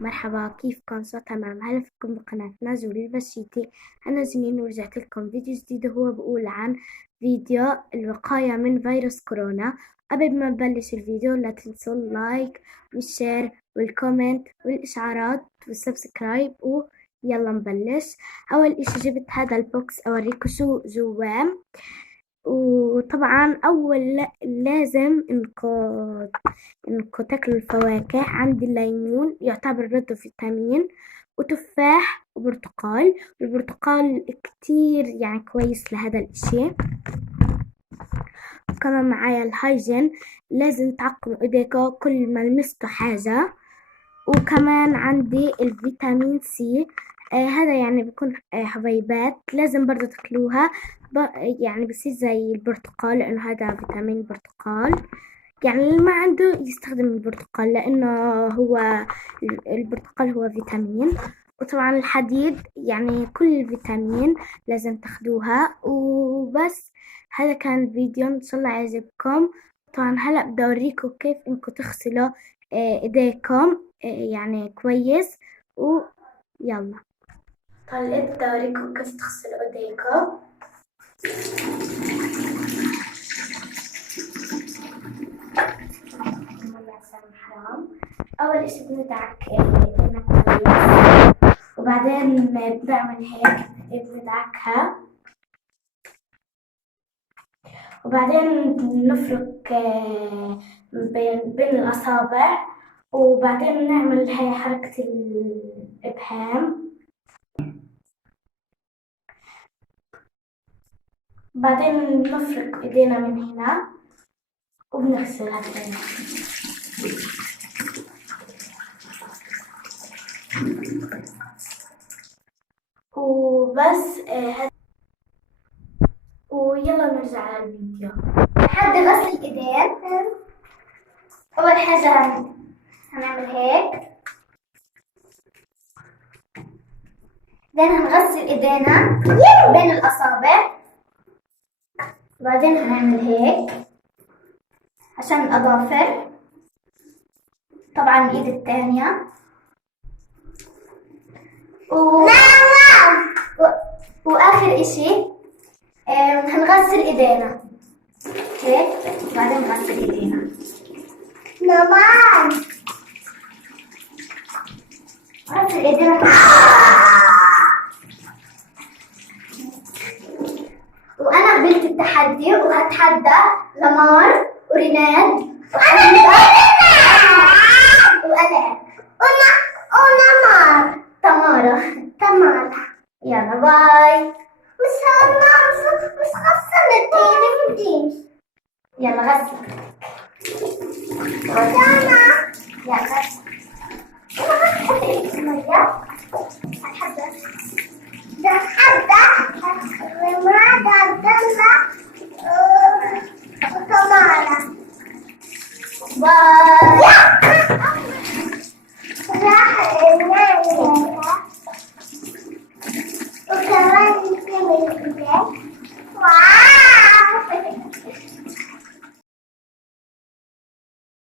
مرحبا، كيفكم؟ تمام. هلا فيكم بقناتنا زولي البسيطي. أنا زميل ورجعت لكم فيديو جديد، هو بقول عن فيديو الوقاية من فيروس كورونا. قبل ما نبلش الفيديو لا تنسوا اللايك والشير والكومنت والإشعارات والسبسكرايب، ويلا نبلش. أول إشي جبت هذا البوكس أوريكم شو جواه. وطبعا أول لازم إنكم تاكلوا الفواكه. عندي الليمون يعتبر برضه فيتامين، وتفاح وبرتقال. البرتقال كتير يعني كويس لهذا الإشي. وكمان معايا الهايجين، لازم تعقموا إيديكم كل ما لمستوا حاجة. وكمان عندي الفيتامين سي، هذا يعني بيكون حبيبات، لازم برضو تاكلوها. يعني بصير زي البرتقال، لأنه هذا فيتامين البرتقال. يعني اللي ما عنده يستخدم البرتقال، لأنه هو البرتقال هو فيتامين. وطبعا الحديد، يعني كل الفيتامين لازم تاخدوها. وبس، هذا كان الفيديو، إن شاء الله عجبكم. طبعا هلأ بدي أوريكم كيف إنكم تغسلوا إيديكم يعني كويس. ويلا طلعت بدي أوريكم كيف تغسلوا إيديكم. أول إشي بندعك إيدينا كويس، وبعدين بنعمل هيك، بندعكها، وبعدين بنفرك بين الأصابع، وبعدين نعمل هاي حركة الإبهام. بعدين نفرك إيدينا من هنا وبنغسلها تاني. وبس ويلا نرجع للفيديو. لحد غسل الإيدين، أول حاجة هنعمل هيك، بعدين هنغسل إيدينا بين الأصابع، بعدين هنعمل هيك عشان الأظافر، طبعا الإيد الثانية. وآخر إشي هنغسل إيدينا هيك، بعدين نغسل إيدينا. غسل إيدينا وأنا قبلت التحدي، وهتحدى لمار وريناد وحبيبة وألاء ونمار تمارا. يلا باي. مش غسل التاني. يلا غسل. يلا غسل. أنا هحط مية. هحط